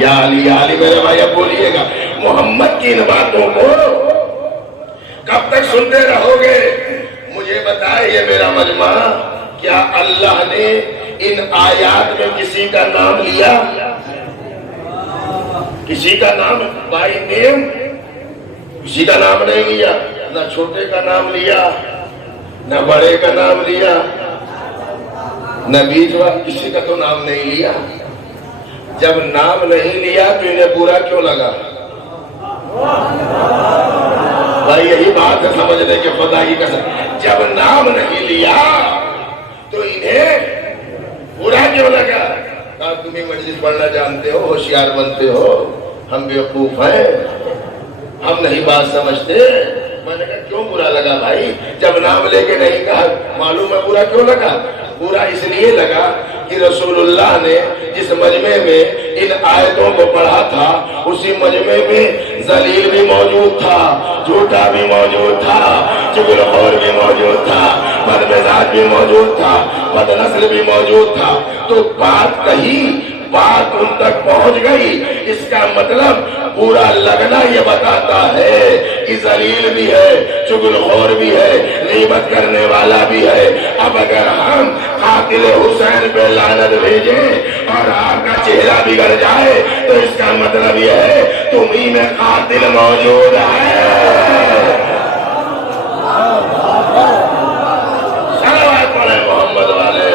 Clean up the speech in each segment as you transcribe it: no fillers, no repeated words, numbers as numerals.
یا علی یا علی میرے بھائی اب بولیے گا محمد کی ان باتوں کو کب تک سنتے رہو گے؟ مجھے بتائے یہ میرا مجمع کیا اللہ نے ان آیات میں کسی کا نام لیا؟ کسی کا نام بائی نیم کسی کا نام نہیں لیا، نہ چھوٹے کا نام لیا نہ بڑے کا نام لیا نہ بیچ والا، کسی کا تو نام نہیں لیا۔ جب نام نہیں لیا تو انہیں برا کیوں لگا؟ بھائی یہی بات ہے سمجھنے کے خدا کی قسم، جب نام نہیں لیا تو انہیں برا کیوں لگا؟ آپ تمہیں مجلس پڑھنا جانتے ہو، ہوشیار بنتے ہو، ہم بیوقوف ہیں، ہم نہیں بات سمجھتے۔ میں نے کہا کیوں برا لگا بھائی؟ جب نام لے کے نہیں کہا معلوم ہے برا کیوں لگا؟ برا اس لیے لگا کہ رسول اللہ نے جس مجمع میں ان آیتوں کو پڑھا تھا اسی مجمع میں ذلیل بھی موجود تھا، جھوٹا بھی موجود تھا، چغلخور بھی موجود تھا، بدمزاج بھی موجود تھا، بد نسل بھی موجود تھا۔ تو بات کہی، بات ان تک پہنچ گئی، اس کا مطلب برا لگنا یہ بتاتا ہے کہ ذلیل بھی ہے، چغلخور بھی ہے، غیبت کرنے والا بھی ہے۔ اب اگر ہم قاتل حسین پہ لعنت بھیجیں اور آپ کا چہرہ بگڑ جائے تو اس کا مطلب یہ ہے تمہیں میں قاتل موجود ہے۔ صلوات پڑھے محمد والے۔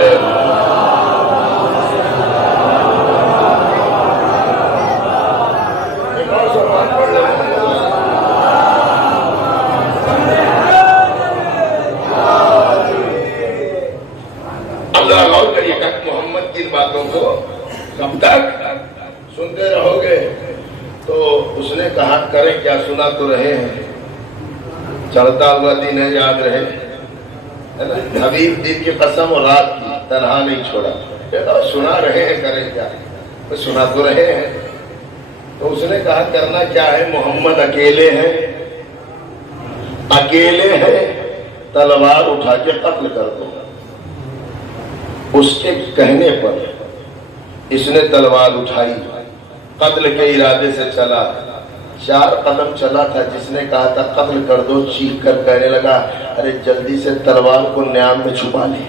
باتوں کو کب تک سنتے رہو گے؟ تو اس نے کہا کریں کیا، سنا تو رہے ہیں، چڑھتا ہوا دن ہے یاد رہے، حبیب دن کی قسم اور رات کی تنہا نہیں چھوڑا، کہتا سنا رہے ہیں کریں کیا، سنا تو رہے ہیں۔ تو اس نے کہا کرنا کیا ہے؟ محمد اکیلے ہیں، اکیلے ہیں، تلوار اٹھا کے قتل کر دو۔ اس کے کہنے پر اس نے تلوار اٹھائی، قتل کے ارادے سے چلا، 4 قدم چلا تھا، جس نے کہا تھا قتل کر دو چیخ کر کہنے لگا ارے جلدی سے تلوار کو نیام میں چھپا لے۔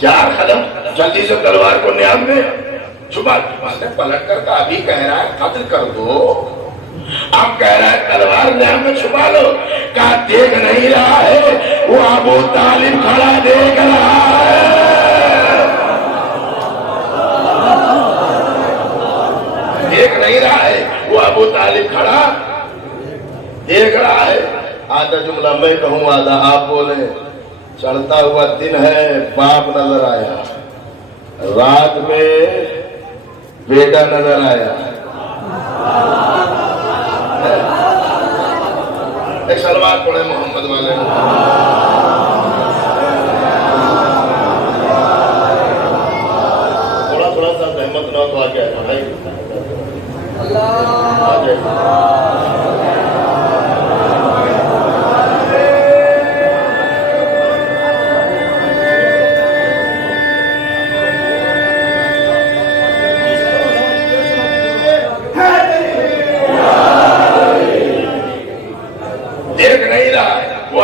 4 قدم جلدی سے تلوار کو نیام میں چھپا لے۔ اس نے پلٹ کر کہا ابھی کہہ رہا ہے قتل کر دو، اب کہہ رہا ہے تلوار نیام میں چھپا لو۔ کہا دیکھ نہیں رہا ہے وہ ابو طالب کھڑا دیکھ رہا ہے، دیکھ نہیں رہا ہے وہ ابو طالب کھڑا دیکھ رہا ہے۔ آدھا جملہ میں کہوں آدھا آپ بولیں۔ چڑھتا ہوا دن ہے، باپ نظر آیا، رات میں بیٹا نظر آیا۔ ایک سلوات پڑھے محمد والے۔ تھوڑا تھوڑا سا زحمت نہ تو آگے آ جائے۔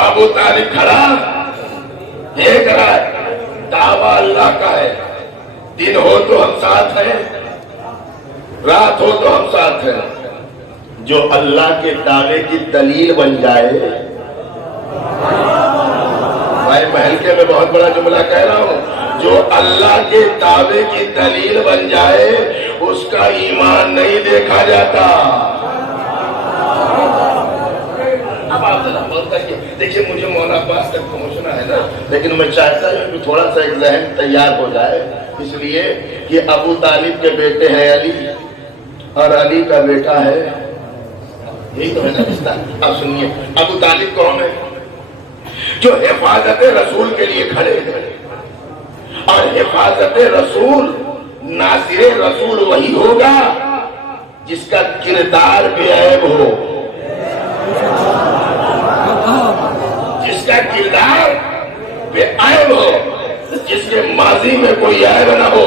ابو طالب کھڑا دیکھ رہا ہے، دعویٰ اللہ کا ہے، دن ہو تو ہم ساتھ ہیں، رات ہو تو ہم ساتھ ہیں۔ جو اللہ کے دعوے کی دلیل بن جائے، میں محلکے میں بہت بڑا جملہ کہہ رہا ہوں، جو اللہ کے دعوے کی دلیل بن جائے اس کا ایمان نہیں دیکھا جاتا۔ دیکھیے مجھے مولانا عباس تک پہنچنا ہے نا، لیکن میں چاہتا ہوں کہ تھوڑا سا ایک ذہن تیار ہو جائے، اس لیے کہ ابو طالب کے بیٹے ہیں علی اور علی کا بیٹا ہے، یہی تو ہے نا رشتہ۔ اب سنیے ابو طالب کون ہے؟ جو حفاظت رسول کے لیے کھڑے ہیں، اور حفاظت رسول ناصر رسول وہی ہوگا جس کا کردار بے عیب ہو، جس کا کردار بے عیب ہو، جس کے ماضی میں کوئی عیب نہ ہو،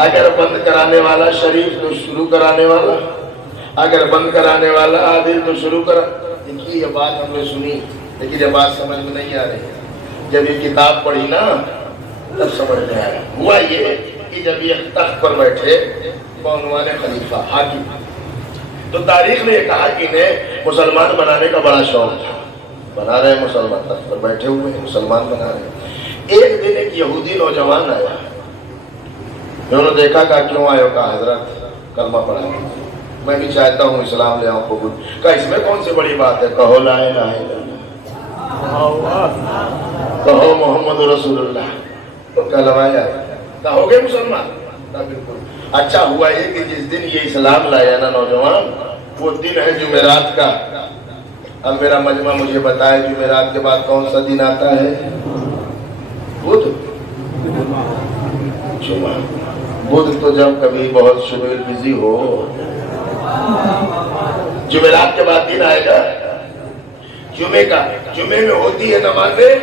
اگر بند کرانے والا شریف تو شروع کرانے والا، اگر بند کرانے والا عادل تو شروع کرا۔ دیکھیے یہ بات ہم نے سنی لیکن یہ بات سمجھ میں نہیں آ رہی ہے۔ جب یہ کتاب پڑھی نا تب سمجھ میں آیا۔ ہوا یہ کہ جب یہ تخت پر بیٹھے بعنوان خلیفہ حاکم، تو تاریخ نے یہ کہا کہ انہیں مسلمان بنانے کا بڑا شوق تھا، بنا رہے مسلمان، تخت پر بیٹھے ہوئے ہیں مسلمان بنا رہے۔ ایک دن ایک یہودی نوجوان آیا، انہوں نے دیکھا کہ کیوں آئے ہو؟ کہا حضرت کلمہ پڑھا، میں بھی چاہتا ہوں اسلام لے آؤں قبول۔ کہا اس میں کون سی بڑی بات ہے؟ کہو لا الہ الا اللہ، کہو محمد رسول اللہ، تو کلمہ آیا، کہو گے مسلمان؟ کہا بالکل۔ اچھا ہوا یہ کہ جس دن یہ اسلام لایا نا نوجوان، وہ دن ہے جمعرات کا۔ اب میرا مجمع مجھے بتائے جمعرات کے بعد کون سا دن آتا ہے؟ بدھ، جمعہ۔ بدھ تو جب کبھی بہت شیڈول بزی ہو، جمعرات کے بعد دن آئے گا جمعے کا۔ جمعے میں ہوتی ہے نمازیں،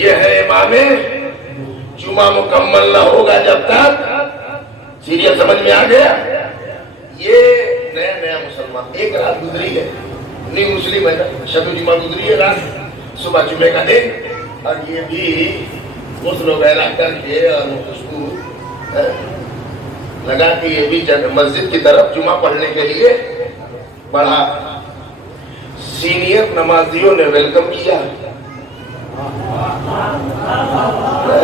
یہ ہے امام، جمعہ مکمل نہ ہوگا جب تک۔ سیریل سمجھ میں آ گیا؟ یہ نیا نیا مسلمان، ایک رات گزری ہے، نہیں مسلم ہے، شب جمعہ گزری ہے رات، صبح جمعے کا دن، اور یہ بھی غسل وغیرہ کر کے اور خوشبو لگا کہ یہ بھی مسجد کی طرف جمعہ پڑھنے کے لیے بڑھا۔ سینئر نمازیوں نے ویلکم کیا۔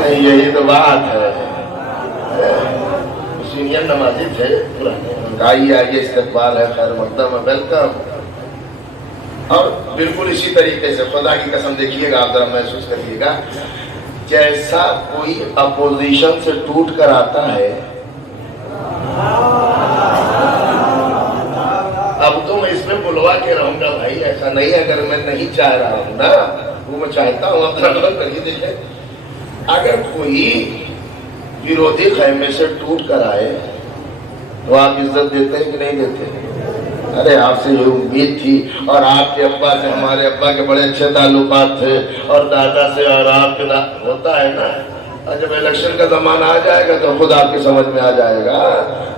یہی تو بات ہے، سینئر نمازی تھے پرانے، آئیے استقبال ہے، خیر مقدم ہے، ویلکم۔ اور بالکل اسی طریقے سے خدا کی قسم دیکھیے گا، آپ ذرا محسوس کریے گا، جیسا کوئی اپوزیشن سے ٹوٹ کر آتا ہے، اب تو میں اس میں بلوا کے رہوں گا بھائی، ایسا نہیں ہے، اگر میں نہیں چاہ رہا ہوں نا، وہ میں چاہتا ہوں، اپنا غلط کر ہی دیکھیں۔ اگر کوئی ویرودھی خیمے سے ٹوٹ کر آئے تو آپ عزت دیتے ہیں کہ نہیں دیتے؟ ارے آپ سے یہ امید تھی، اور آپ کے ابا سے ہمارے ابا کے بڑے اچھے تعلقات تھے، اور دادا سے اور آپ کے ہوتا ہے نا، اور جب الیکشن کا زمانہ آ جائے گا تو خود آپ کی سمجھ میں آ جائے گا،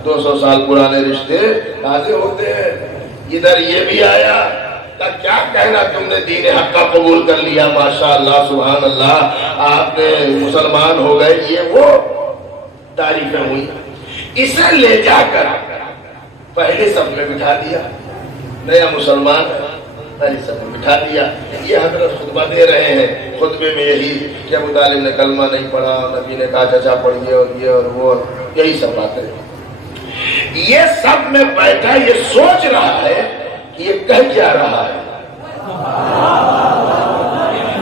200 سال پرانے رشتے تازے ہوتے ہیں۔ ادھر یہ بھی آیا، کیا کہنا تم نے دین حق کا قبول کر لیا، ماشاءاللہ سبحان اللہ، آپ نے مسلمان ہو گئے، یہ وہ تعریفیں ہوئی۔ اسے لے جا کر پہلے صف میں بٹھا دیا، نیا مسلمان پہلے صف میں بٹھا دیا۔ یہ حضرت خطبہ دے رہے ہیں، خطبے میں یہی کہ ابو طالب نے کلمہ نہیں پڑھا، نبی نے کہا چچا پڑھیے، اور یہ اور وہ، یہی سب باتیں۔ یہ سب میں بیٹھا یہ سوچ رہا ہے کہ یہ کہہ کیا رہا ہے،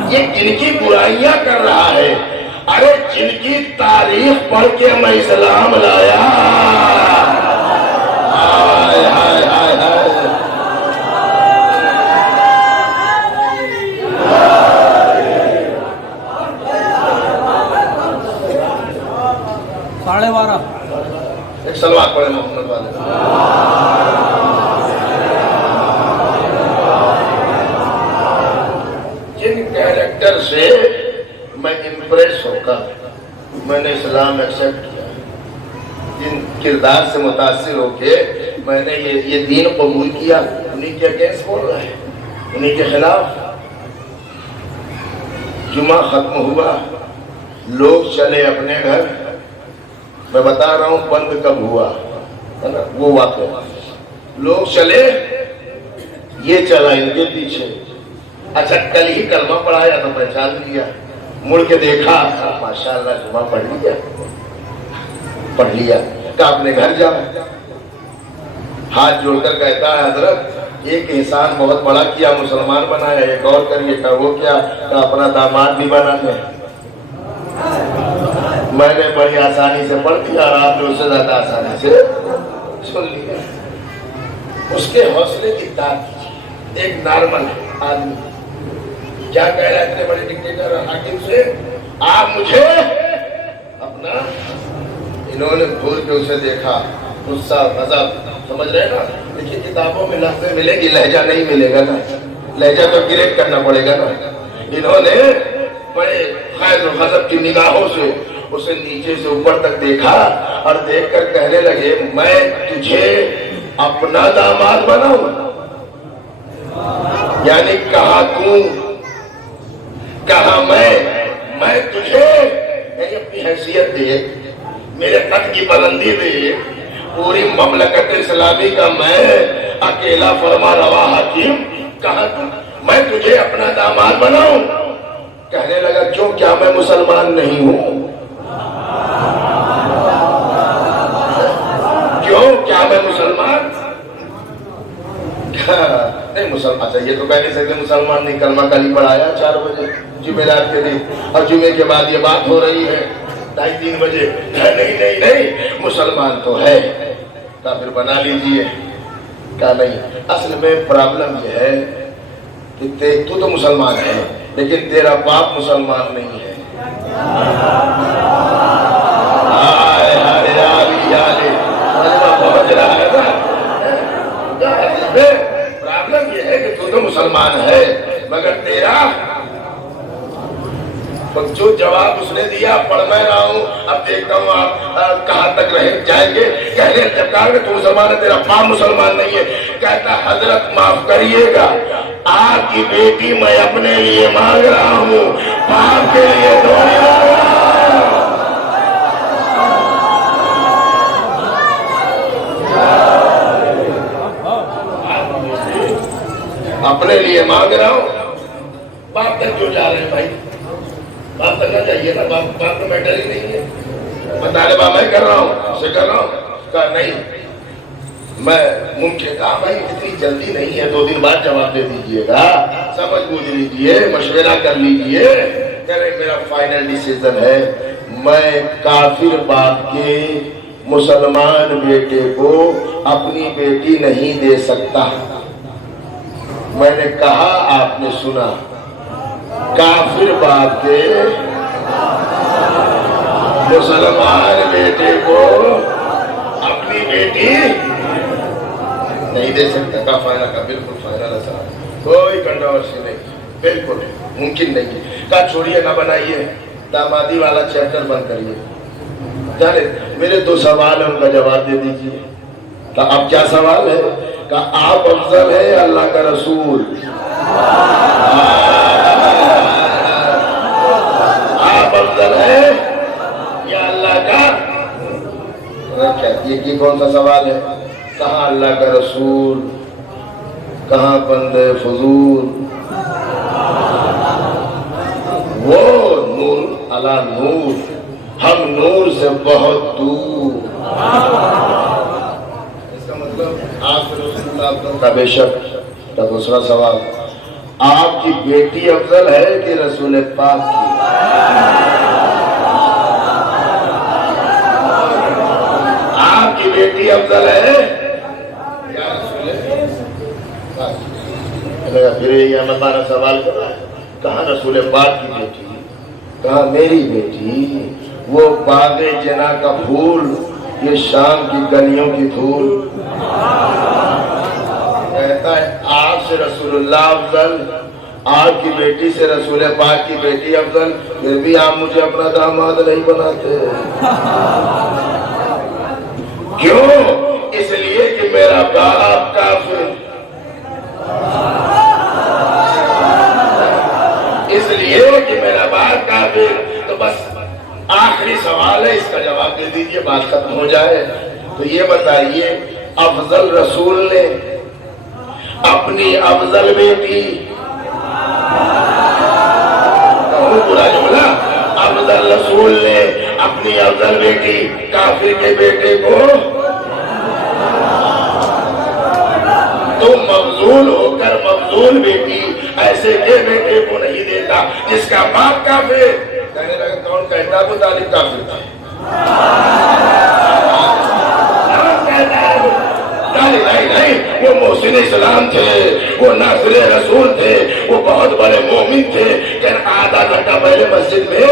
یہ کن کی برائیاں کر رہا ہے۔ ارے جن کی تاریخ پڑھ کے میں اسلام لایا، ہائے ہائے ہائے ہائے، 12:30 ایک سلوات پڑھے محمد والے۔ جن کیریکٹر سے میں امپریس ہو کر میں نے اسلام ایکسپٹ کیا، جن کردار سے متاثر ہو کے میں نے یہ دین قبول کیا، انہیں کے اگینسٹ بول رہا ہے، انہیں کے خلاف۔ جمعہ ختم ہوا، لوگ چلے اپنے گھر، میں بتا رہا ہوں بند کب ہوا وہ واقعہ، لوگ چلے، یہ چلا ان کے پیچھے۔ اچھا کل ہی کلمہ پڑھایا تو پہچان لیا، مڑ کے دیکھا ماشاءاللہ جمعہ پڑھ لیا، کہ اپنے گھر جاؤ، ہاتھ جوڑ کر کہتا ہے حضرت ایک احسان بہت بڑا کیا، مسلمان بنایا، ایک اور کریے۔ کہ وہ کیا؟ کہ اپنا داماد بھی بنا دیں۔ میں نے بڑی آسانی سے پڑھ دیا اور آپ نے اس سے زیادہ آسانی سے سن لیا۔ اس کے حوصلے کی تعریف ایک نارمل آدمی کیا کہہ رہا ہے اتنے بڑے ڈکٹیٹر حاکم سے، آپ مجھے اپنا، انہوں نے کھول کے اسے دیکھا، غصہ غضب، سمجھ رہے نا؟ دیکھیے کتابوں میں لفظ ملے گی، لہجہ نہیں ملے گا نا، لہجہ تو گریٹ کرنا پڑے گا نا۔ انہوں نے بڑے غیظ و غضب کی نگاہوں سے اسے نیچے سے اوپر تک دیکھا اور دیکھ کر کہنے لگے میں تجھے اپنا داماد بناؤں. یعنی کہا تو، کہا میں تجھے، یعنی اپنی حیثیت دے، میرے قد کی بلندی دے، پوری مملکت اسلامی کا میں اکیلا فرما روا حکیم، کہا تو میں تجھے اپنا داماد بناؤں. کہنے لگا کیوں، کیا میں مسلمان نہیں ہوں؟ کیوں، کیا میں مسلمان نہیں؟ مسلمان اچھا یہ تو کہہ نہیں سکتے مسلمان نہیں، کلمہ کلی پڑھایا 4 بجے جمعرات کے دن، اور جمعے کے بعد یہ بات ہو رہی ہے 2:30-3 بجے. نہیں مسلمان تو ہے، کافر بنا لیجئے. کہا نہیں، اصل میں پرابلم یہ ہے کہ تو مسلمان ہے لیکن تیرا باپ مسلمان نہیں ہے. پہنچ رہا ہے نا. پرابلم یہ ہے کہ تو مسلمان ہے مگر تیرا جو جواب اس نے دیا پڑھ میں رہا ہوں، اب دیکھتا ہوں آپ کہاں تک رہ جائیں گے. کہنے جب کہا کہ تو مسلمان ہے، تیرا باپ مسلمان نہیں ہے. کہتا حضرت معاف کریے گا، آپ کی بیٹی میں اپنے لیے مانگ رہا ہوں، باپ کے لیے تو نہیں مانگ رہا. اپنے لیے مانگ رہا ہوں، باپ تک کیوں جا رہے ہیں بھائی؟ باپ کرنا چاہیے نا، باپ کا میٹر ہی نہیں ہے. مطالبہ میں کر رہا ہوں، اسے کر رہا ہوں. کہا نہیں، میں ممکن کہا بھائی اتنی جلدی نہیں ہے، 2 دن بعد جواب دے دیجئے گا، سمجھ بوجھ لیجئے، مشورہ کر لیجئے. کہہ رہے میرا فائنل ڈیسیزن ہے، میں کافر باپ کے مسلمان بیٹے کو اپنی بیٹی نہیں دے سکتا. میں نے کہا آپ نے سنا، کافر باپ کے مسلمان بیٹے کو اپنی بیٹی نہیں دے سکتا. کا فائنل کا بالکل فائنل ہے صاحب، کوئی کنٹروورسی نہیں، بالکل ممکن نہیں. کہا چھوڑیے نہ بنائیے، دامادی والا چیپٹر بند کریے. جانے میرے 2 سوال ہیں، ان کا جواب دے دیجیے. کہا اب کیا سوال ہے؟ کہا آپ افضل ہے اللہ کا رسول؟ آپ افضل ہے یا اللہ کا؟ یہ کون سا سوال ہے؟ کہاں اللہ کا رسول، کہاں بندے فضول. وہ نور علی نور، ہم نور سے بہت دور. اس کا مطلب آپ رسول اللہ کا. بے شک. کا دوسرا سوال، آپ کی بیٹی افضل ہے کہ رسول پاک کی؟ آپ کی بیٹی افضل ہے یا رسول پاک کی؟ پھر یہ ہمارا سوال کر رہا ہے، کہاں رسول پاک کی بیٹی، کہاں میری بیٹی؟ وہ باغ جنا کا پھول، یہ شام کی گلیوں کی دھول. کہتا ہے آپ سے رسول اللہ افضل، آپ کی بیٹی سے رسول پاک کی بیٹی افضل، پھر بھی آپ مجھے اپنا داماد نہیں بناتے. کیوں؟ اس لیے کہ میرا باپ کافر. اس لیے کہ میرا باپ کافر. تو بس آخری سوال ہے، اس کا جواب دے دیجئے، بات ختم ہو جائے. تو یہ بتائیے، افضل رسول نے اپنی افضل بیٹی، پورا جملہ، افضل رسول نے اپنی افضل بیٹی کافر کے بیٹے کو، تو مفضول ہو کر مفضول بیٹی ایسے کے بیٹے کو نہیں دیتا جس کا باپ کافر. کہنے لگا کون کہتا ابو طالب کافر تھا؟ نہیں، وہ محسن اسلام تھے، وہ ناصر رسول تھے، وہ بہت بڑے مومن تھے. کہ آدھا گھنٹہ پہلے مسجد میں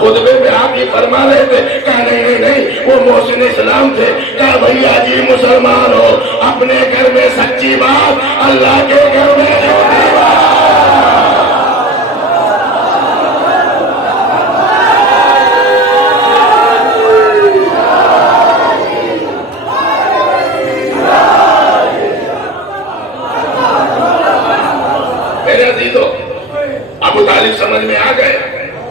خطبے میں آپ یہ فرما رہے تھے. کہا نہیں، وہ محسن اسلام تھے. کہا بھیا جی مسلمان ہو، اپنے گھر میں سچی بات، اللہ کے گھر میں جھوٹی بات. ابو طالب سمجھ میں آ گئے.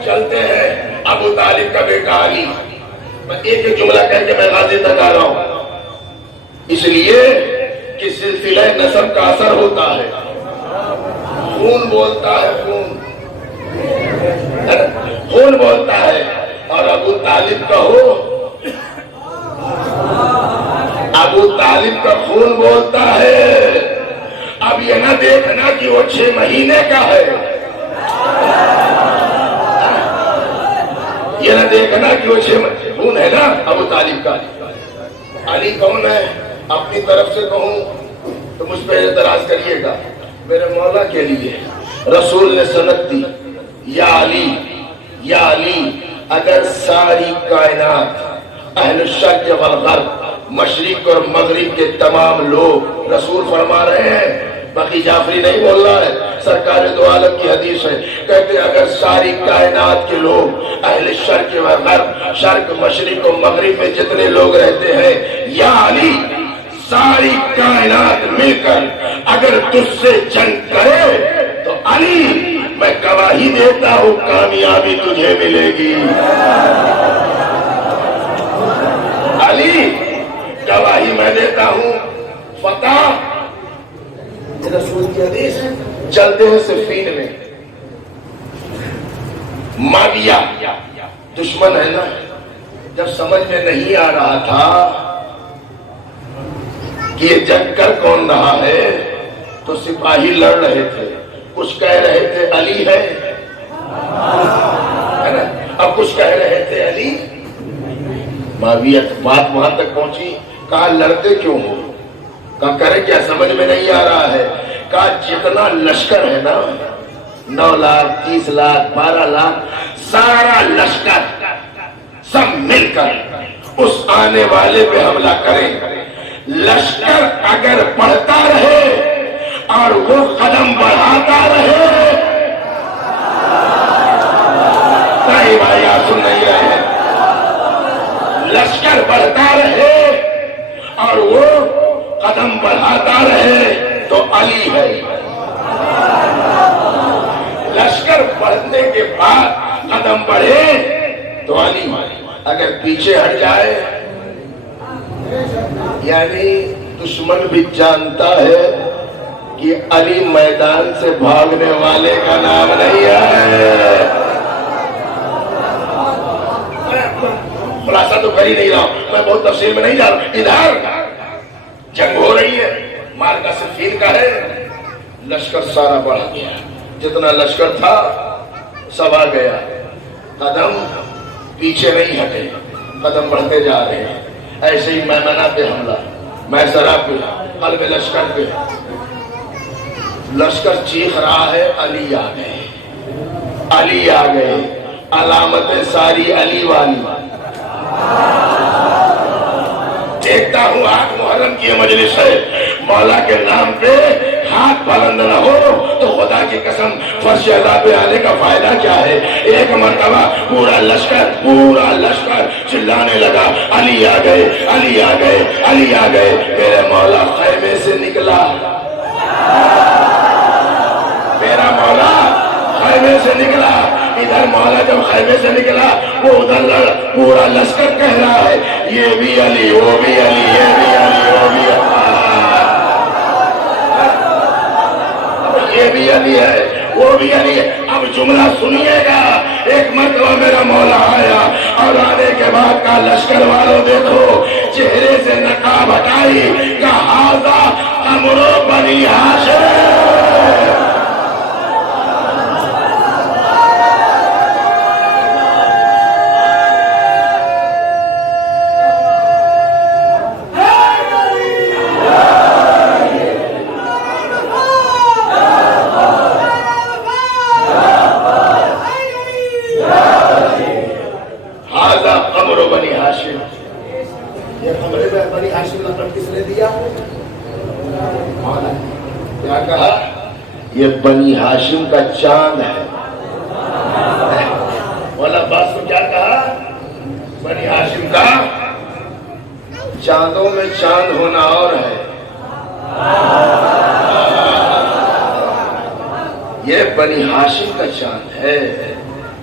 چلتے ہیں. ابو طالب کا بیٹا علی. میں ایک ایک جملہ کہہ کے میں غازی تک آ رہا ہوں. اس لیے کہ سلسلہ نسب کا اثر ہوتا ہے. خون بولتا ہے. خون بولتا ہے. اور ابو طالب کا ابو طالب کا خون بولتا ہے. اب یہ نہ دیکھنا کہ وہ 6 مہینے کا ہے. یہ نہ دیکھنا کہ وہ 6 مہینے خون ہے نا ابو طالب کا. علی کون ہے؟ اپنی طرف سے کہوں تو مجھ پہ اعتراض کریے گا. میرے مولا کے لیے رسول نے سند دی. یا علی اگر ساری کائنات اہل الشرق والغرب مشرق اور مغرب کے تمام لوگ رسول فرما رہے ہیں. باقی جعفری نہیں بول رہا ہے. سرکار دو عالم کی حدیث ہے. کہتے اگر ساری کائنات کے لوگ اہل شرق و غرب شرق مشرق و مغرب میں جتنے لوگ رہتے ہیں یا علی ساری کائنات مل کر اگر تجھ سے جنگ کرے تو علی میں گواہی دیتا ہوں کامیابی تجھے ملے گی. علی گواہی میں دیتا ہوں. فتح رسول کی حدیث. چلتے ہیں صفین میں. ماویہ دشمن ہے نا. جب سمجھ میں نہیں آ رہا تھا کہ یہ جنگ کر کون رہا ہے تو سپاہی لڑ رہے تھے. کچھ کہہ رہے تھے علی ہے نا. اب کچھ کہہ رہے تھے علی. معاویہ بات وہاں تک پہنچی. کہا لڑتے کیوں ہو؟ کہا کرے کیا؟ سمجھ میں نہیں آ رہا ہے. کہا جتنا لشکر ہے نا 9 لاکھ 30 لاکھ 12 لاکھ سارا لشکر سب مل کر اس آنے والے پہ حملہ کریں. لشکر اگر بڑھتا رہے اور وہ قدم بڑھاتا رہے. بھائی آپ سن نہیں رہے ہیں. لشکر بڑھتا رہے اور وہ قدم بڑھاتا رہے تو علی ہے. لشکر بڑھنے کے بعد قدم بڑھے تو علی. اگر پیچھے ہٹ جائے یعنی دشمن بھی جانتا ہے کہ علی میدان سے بھاگنے والے کا نام نہیں ہے. خلاصہ تو کر ہی نہیں رہا ہوں. میں بہت تفصیل میں نہیں جا رہا. ادھر جنگ ہو رہی ہے. مارکا صفین کا ہے. لشکر سارا بڑھ گیا. جتنا لشکر تھا سب آ گیا. قدم پیچھے نہیں ہٹے. قدم بڑھتے جا رہے ہیں. ایسے ہی میمنہ پہ حملہ. میسرہ پہ قلب لشکر پہ. لشکر چیخ رہا ہے علی آ گئے. علی آ گئے. علامتیں ساری علی والی. دیکھتا ہوں 8 محرم کی مجلس ہے. مولا کے نام پہ ہاتھ بلند نہ ہو تو خدا کی قسم فرش عذاب پہ آنے کا فائدہ کیا ہے. ایک مرتبہ پورا لشکر چلانے لگا علی آ گئے علی آ گئے علی آ گئے. میرے مولا خیمے سے نکلا. میرا مولا خیمے سے نکلا. ادھر مولا جب خیمے سے نکلا وہ ادھر پورا لشکر کہہ رہا ہے یہ بھی علی وہ بھی علی یہ بھی علی وہ بھی علی. یہ بھی علی ہے وہ بھی علی ہے. اب جملہ سنیے گا. ایک مرتبہ میرا مولا آیا اور آنے کے بعد کا لشکر والوں دیکھو چہرے سے نقاب ہٹائی کہ ہاذا عمرو بنی ہاشم. یہ بنی ہاشم کا چاند ہے. مولا عباس کو کیا کہا؟ بنی ہاشم کا چاندوں میں چاند ہونا اور ہے. یہ بنی ہاشم کا چاند ہے،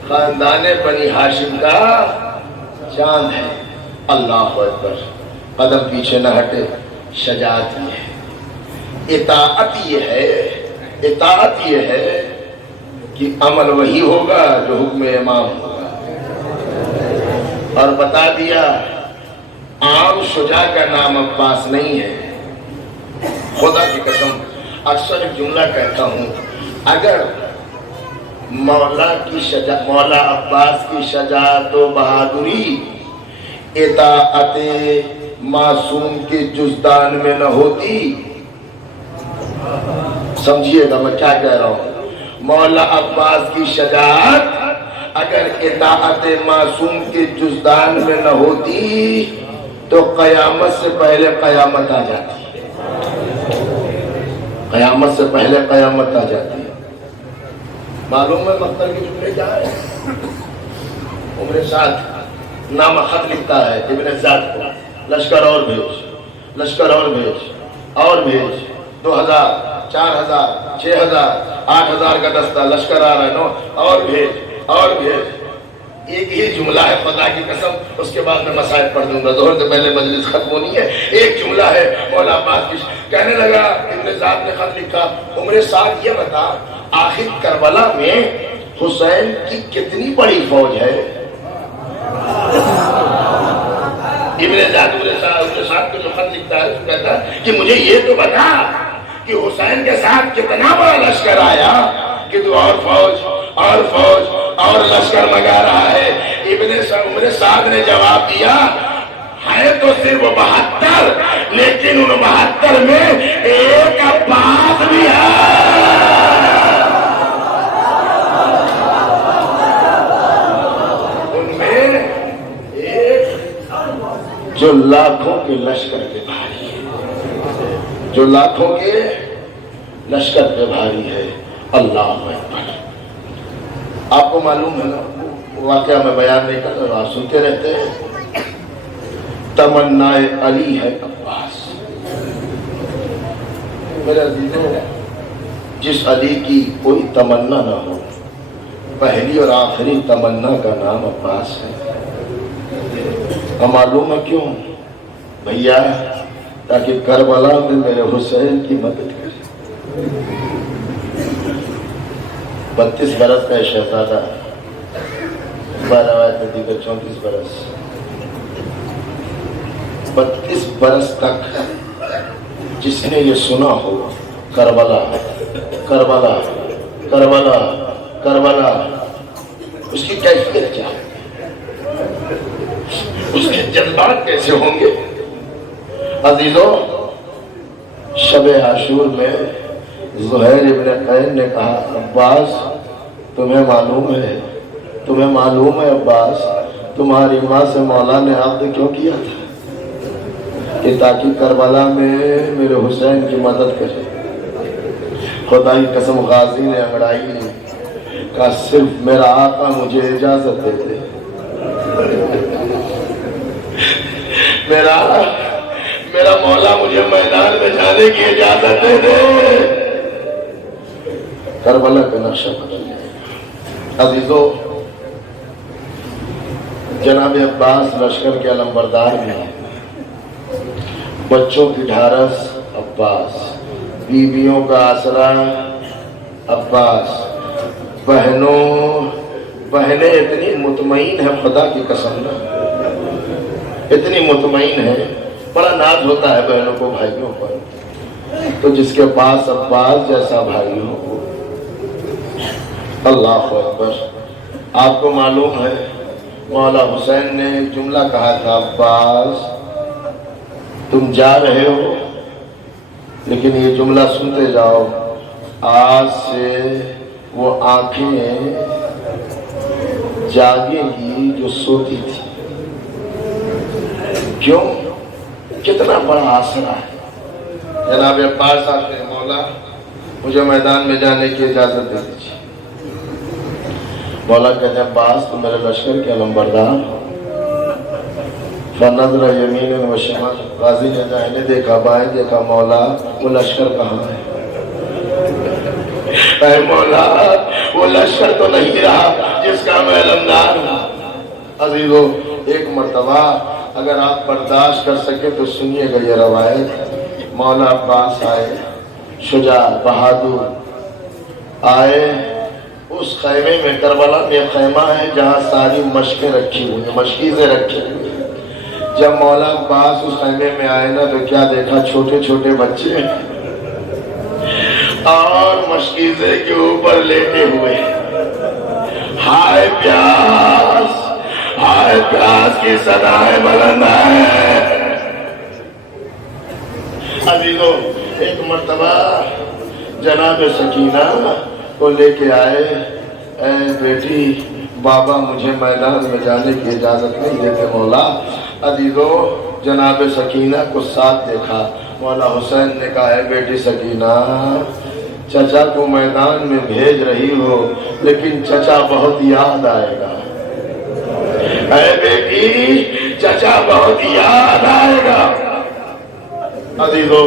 خاندان بنی ہاشم کا چاند ہے۔ اللہ اکبر، قدم پیچھے نہ ہٹے، شجاعت یہ ہے، اطاعت یہ ہے، اطاعت یہ ہے کہ عمل وہی ہوگا جو حکم امام ہوگا۔ اور بتا دیا عام شجاع کا نام عباس نہیں ہے۔ خدا کی قسم اکثر ایک جملہ کہتا ہوں، اگر مولا عباس کی شجاعت و بہادری اطاعت معصوم کے جزدان میں نہ ہوتی، سمجھیے گا میں کیا کہہ رہا ہوں، مولا عباس کی شجاعت اگر اطاعت معصوم کے جزدان میں نہ ہوتی تو قیامت سے پہلے قیامت آ جاتی، قیامت سے پہلے قیامت آ جاتی۔ معلوم ہے مختر کی جملے کیا ہے؟ عمر سعد نامہ خط لکھتا ہے ابن زیاد کو، لشکر اور بھیج، لشکر اور بھیج، اور بھیج، 2000 4000 6000 8000 کا دستہ لشکر آ رہا ہے، نو اور بھیج اور بھیج۔ ایک ہی جملہ ہے خدا کی قسم، اس کے بعد میں مسائل پڑھ دوں گا، ظہر سے پہلے مجلس ختم ہونی ہے۔ ایک جملہ ہے مولا عباس کی، کہنے لگا ابن زیاد نے خط لکھا، عمر سعد یہ بتا آخر کربلا میں حسین کی کتنی بڑی فوج ہے؟ ابن زیاد کو جو خط لکھتا ہے اس کو کہتا ہے کہ مجھے یہ تو بتا کہ حسین کے ساتھ کتنا بڑا لشکر آیا کہ تو اور فوج اور فوج اور لشکر منگا رہا ہے۔ عمر سعد نے جواب دیا، ہے تو صرف 72 لیکن ان 72 میں ایک عباس بھی ہے۔ ان میں ایک جو لاکھوں کے لشکر کے بھاری ہے، جو لاکھوں کے لشکر پہ بھاری ہے۔ اللہ اکبر۔ آپ کو معلوم ہے نا، واقعہ میں بیان نہیں کرتا، آپ سنتے رہتے ہیں، تمنا علی ہے عباس۔ میرے عزیزوں، جس علی کی کوئی تمنا نہ ہو، پہلی اور آخری تمنا کا نام عباس ہے۔ اور معلوم ہے کیوں؟ بھیا تاکہ کربلا میں میرے حسین کی مدد کرے۔ 32 برس کا شہزادہ، 12 دیگر 34 برس، 32 برس تک جس نے یہ سنا ہو کربلا کربلا کربلا کربلا، اس کی کیفیت کیا ہے، اس کے جذبات کیسے ہوں گے؟ عزیزوں، شب عاشور میں زہیر ابن قین نے کہا، عباس تمہیں معلوم ہے عباس، تمہاری ماں سے مولا نے عقد کیوں کیا تھا؟ کہ تاکہ کربلا میں میرے حسین کی مدد کرے۔ خدا کی قسم غازی نے انگڑائی کہا صرف میرا آقا مجھے اجازت دیتے، میرا مولا مجھے میدان میں جانے کی اجازت دے دے، کربلا کا نقشہ بدل گیا۔ عزیزو، جناب عباس لشکر کے علمبردار بھی ہیں، بچوں کی ڈھارس عباس، بیویوں کا آسرا عباس، بہنیں اتنی مطمئن ہیں، خدا کی قسم اتنی مطمئن ہے، بڑا ناز ہوتا ہے بہنوں کو بھائیوں پر، تو جس کے پاس عباس جیسا بھائی ہو۔ اللہ اکبر۔ آپ کو معلوم ہے مولا حسین نے ایک جملہ کہا تھا، عباس تم جا رہے ہو لیکن یہ جملہ سنتے جاؤ، آج سے وہ آنکھیں جاگیں گی جو سوتی تھی۔ کیوں؟ کتنا بڑا آسرا ہے۔ جناب عباس صاحب نے، مولا مجھے میدان میں جانے کی اجازت دے دیجیے۔ مولا کہتے ہیں عباس تو میرے لشکر کے علمبردار ہو۔ فنظر یمین و شمال، غازی نے دائیں دیکھا بائیں دیکھا، مولا وہ لشکر کہاں ہے؟ اے مولا وہ لشکر تو نہیں رہا جس کا میں علمدار ہوں۔ عزیزو، ایک مرتبہ اگر آپ برداشت کر سکے تو سنیے گا یہ روایت۔ مولا عباس آئے، شجاع بہادر آئے اس خیمے میں، کربلا میں خیمہ ہے جہاں ساری مشقیں رکھی ہوئی ہیں، مشکیزیں رکھی ہوئی ہیں۔ جب مولا عباس اس خیمے میں آئے نا تو کیا دیکھا؟ چھوٹے چھوٹے بچے اور مشکیزے کے اوپر لیٹے ہوئے۔ ہائے پیاس، ہائے پیاس کی صدائیں بلند ہے۔ عزیزو، ایک مرتبہ جناب سکینہ کو لے کے آئے، اے بیٹی بابا مجھے میدان میں جانے کی اجازت نہیں دیتے مولا۔ عزیزو، جناب سکینہ کو ساتھ دیکھا، مولا حسین نے کہا ہے بیٹی سکینہ، چچا کو میدان میں بھیج رہی ہو لیکن چچا بہت یاد آئے گا۔ اے بیٹی چچا بہت یاد آئے گا۔ عزیزو،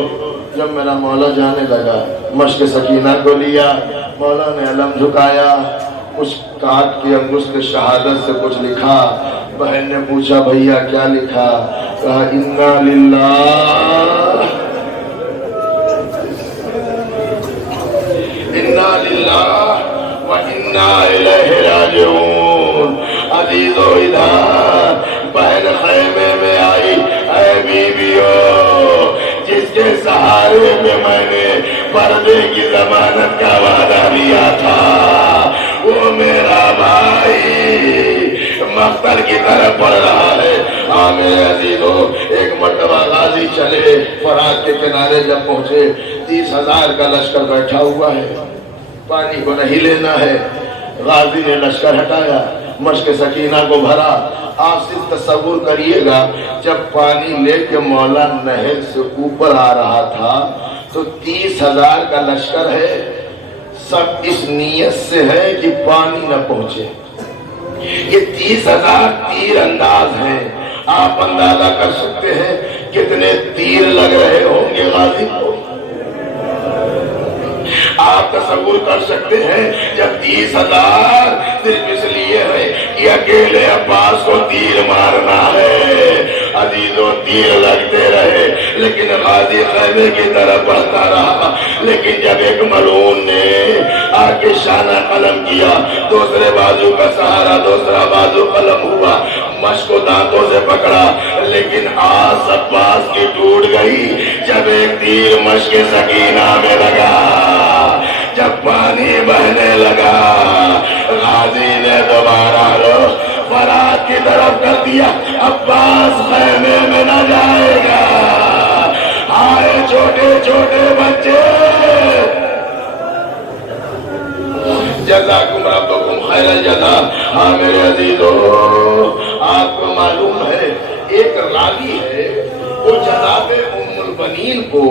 جب میرا مولا جانے لگا مشق سکینہ کو لیا، مولا نے علم جھکایا، کچھ کاٹ کے انگشت شہادت سے کچھ لکھا۔ بہن نے پوچھا بھیا کیا لکھا؟ کہا انا للہ و انا الیہ راجعون۔ عزیزو، ادھر بہن خیمے میں آئی، اے بیویو جس کے سہارے میں میں نے پردے کی ضمانت کا وعدہ لیا تھا وہ میرا بھائی مقتل کی طرف پڑ رہا ہے۔ ہاں میرے عزیزو، ایک مرتبہ غازی چلے، فرات کے کنارے جب پہنچے 30,000 کا لشکر بیٹھا ہوا ہے، پانی کو نہیں لینا ہے۔ غازی نے لشکر ہٹایا، مشق سکینہ کو بھرا۔ آپ صرف تصور کریے گا، جب پانی لے کے مولا نہر سے اوپر آ رہا تھا تو 30,000 کا لشکر ہے، سب اس نیت سے ہے کہ پانی نہ پہنچے۔ یہ 30,000 تیر انداز ہیں، آپ اندازہ کر سکتے ہیں کتنے تیر لگ رہے ہوں گے غازی کو۔ آپ تصور کر سکتے ہیں جب 30,000 صرف اس لیے ہے کہ اکیلے عباس کو تیر مارنا ہے۔ عزیزوں، تیر لگتے رہے لیکن غازی خیمے کی طرف بڑھتا رہا۔ لیکن جب ایک ملعون نے آ کے شانہ قلم کیا، دوسرے بازو کا سہارا، دوسرا بازو قلم ہوا، مشق کو دانتوں سے پکڑا، لیکن آس عباس کی ٹوٹ گئی جب ایک تیر مشق سکینہ میں لگا۔ جب پانی بہنے لگا، غازی نے دوبارہ رخ فرات کی طرف کر دیا، عباس خیمے میں نہ جائے گا۔ ہائے چھوٹے چھوٹے بچے، جزاکم ربکم خیر الجزا۔ ہاں میرے عزیزو، آپ کو معلوم ہے ایک راوی ہے، وہ جناب ام البنین کو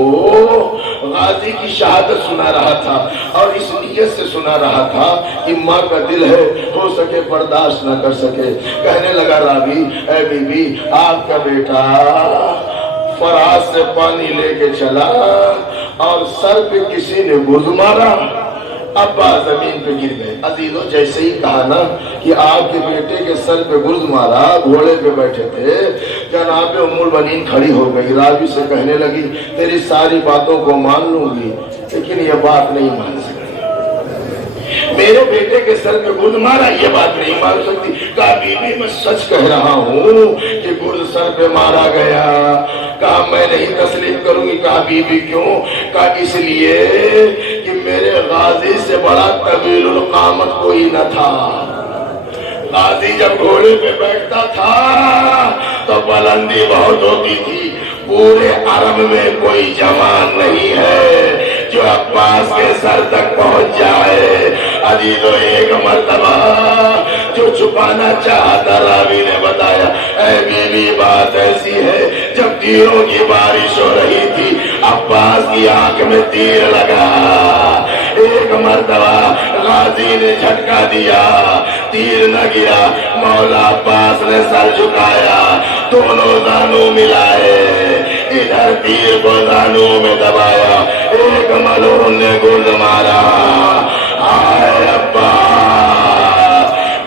غازی کی شہادت سنا رہا تھا اور اس نیت سے سنا رہا تھا کہ ماں کا دل ہے، ہو سکے برداشت نہ کر سکے۔ کہنے لگا راوی، اے بی بی آپ کا بیٹا فرات سے پانی لے کے چلا اور سر پہ کسی نے گرد مارا، ابا زمین پہ گر گئے۔ عزیزو، جیسے ہی کہا نا کہ آپ کے بیٹے کے سر پہ گرد مارا، گھوڑے پہ بیٹھے تھے، جناب ام البنین کھڑی ہو گئی، راوی سے کہنے لگی تیری ساری باتوں کو مان لوں گی لیکن یہ بات نہیں مان سکتی، میرے بیٹے کے سر پہ گرد مارا یہ بات نہیں مان سکتی۔ کہا بی بی میں سچ کہہ رہا ہوں کہ گرد سر پہ مارا گیا۔ کہا میں نہیں تسلیم کروں گی۔ کہا بی بی کیوں؟ کہا اس لیے کہ میرے غازی سے بڑا طویل القامت کوئی نہ تھا۔ غازی جب گھوڑے پہ بیٹھتا تھا تو بلندی بہت ہوتی تھی، پورے عرب میں کوئی جوان نہیں ہے جو عباس کے سر تک پہنچ جائے۔ عزیزو، ایک مرتبہ جو چھپانا چاہتا راوی نے بتایا، اے بی بی بات ایسی ہے جب تیروں کی بارش ہو رہی تھی، عباس کی آنکھ میں تیر لگا، ایک مرتبہ غازی نے جھٹکا دیا، تیر نہ گرا، مولا عباس نے سر جھکایا، دونوں دانوں ملائے، ادھر تیر کو دانوں میں دبایا، ایک ملعون نے گرد مارا، آئے ابا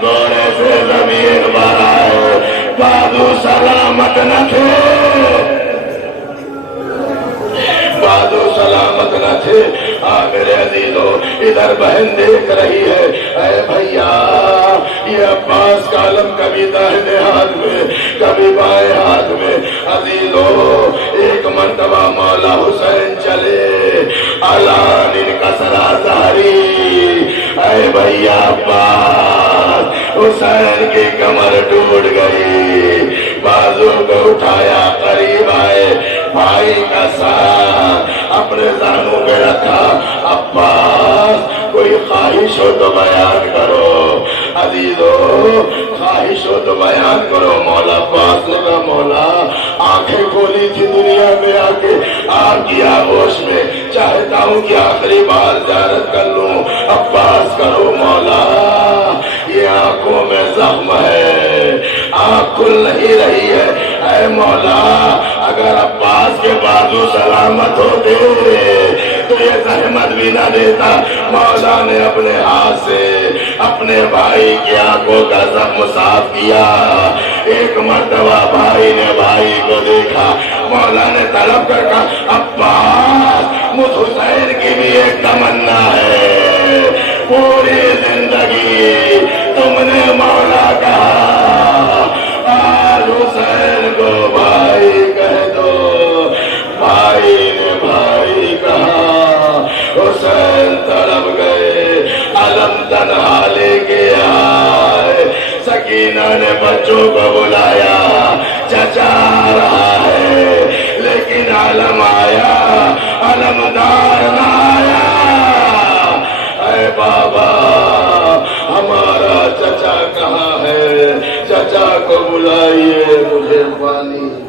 گھوڑے سے زمین پر آئے بادو سلامت نہ تھے بادو سلامت نہ تھے میرے عزیزوں ادھر بہن دیکھ رہی ہے اے بھیا یہ عباس کا علم کبھی داہنے ہاتھ میں کبھی بائیں ہاتھ میں عزیزوں ایک مرتبہ مولا حسین چلے علان ان کا سرا ظاہری اے بھیا عباس حسین کی کمر ٹوٹ گئی بازو کو اٹھایا قریب آئے بھائی کا ساتھ اپنے زانوں پہ رکھا عباس کوئی خواہش ہو تو بیان کرو عزیزو خواہش ہو تو بیان کرو مولا عباس نے کہا مولا آنکھیں کھولی تھی دنیا میں آ کے آپ کی آغوش میں چاہتا ہوں کہ آخری بار زیارت کر لوں عباس کرو مولا یہ آنکھوں میں زخم ہے آنکھ کھل نہیں رہی ہے اے مولا اگر عباس کے بازو سلامت ہوتے تو یہ زحمت بھی نہ دیتا مولا نے اپنے ہاتھ سے اپنے بھائی کی آنکھوں کا زخم صاف کیا ایک مرتبہ بھائی نے بھائی کو دیکھا مولا نے طلب کر کہا عباس مجھ حسین کی بھی ایک تمنا ہے پوری زندگی تم نے مولا کہا آج حسین کو بھائی کہہ دو بھائی نے بھائی کہا حسین تڑپ گئے علم تنہا لے کے آئے سکینہ نے بچوں کو بلایا چچا رہا ہے لیکن علم آیا علمدار نہ آیا اے بابا ہمارا چچا کہاں ہے چچا کو بلائیے مجھے پانی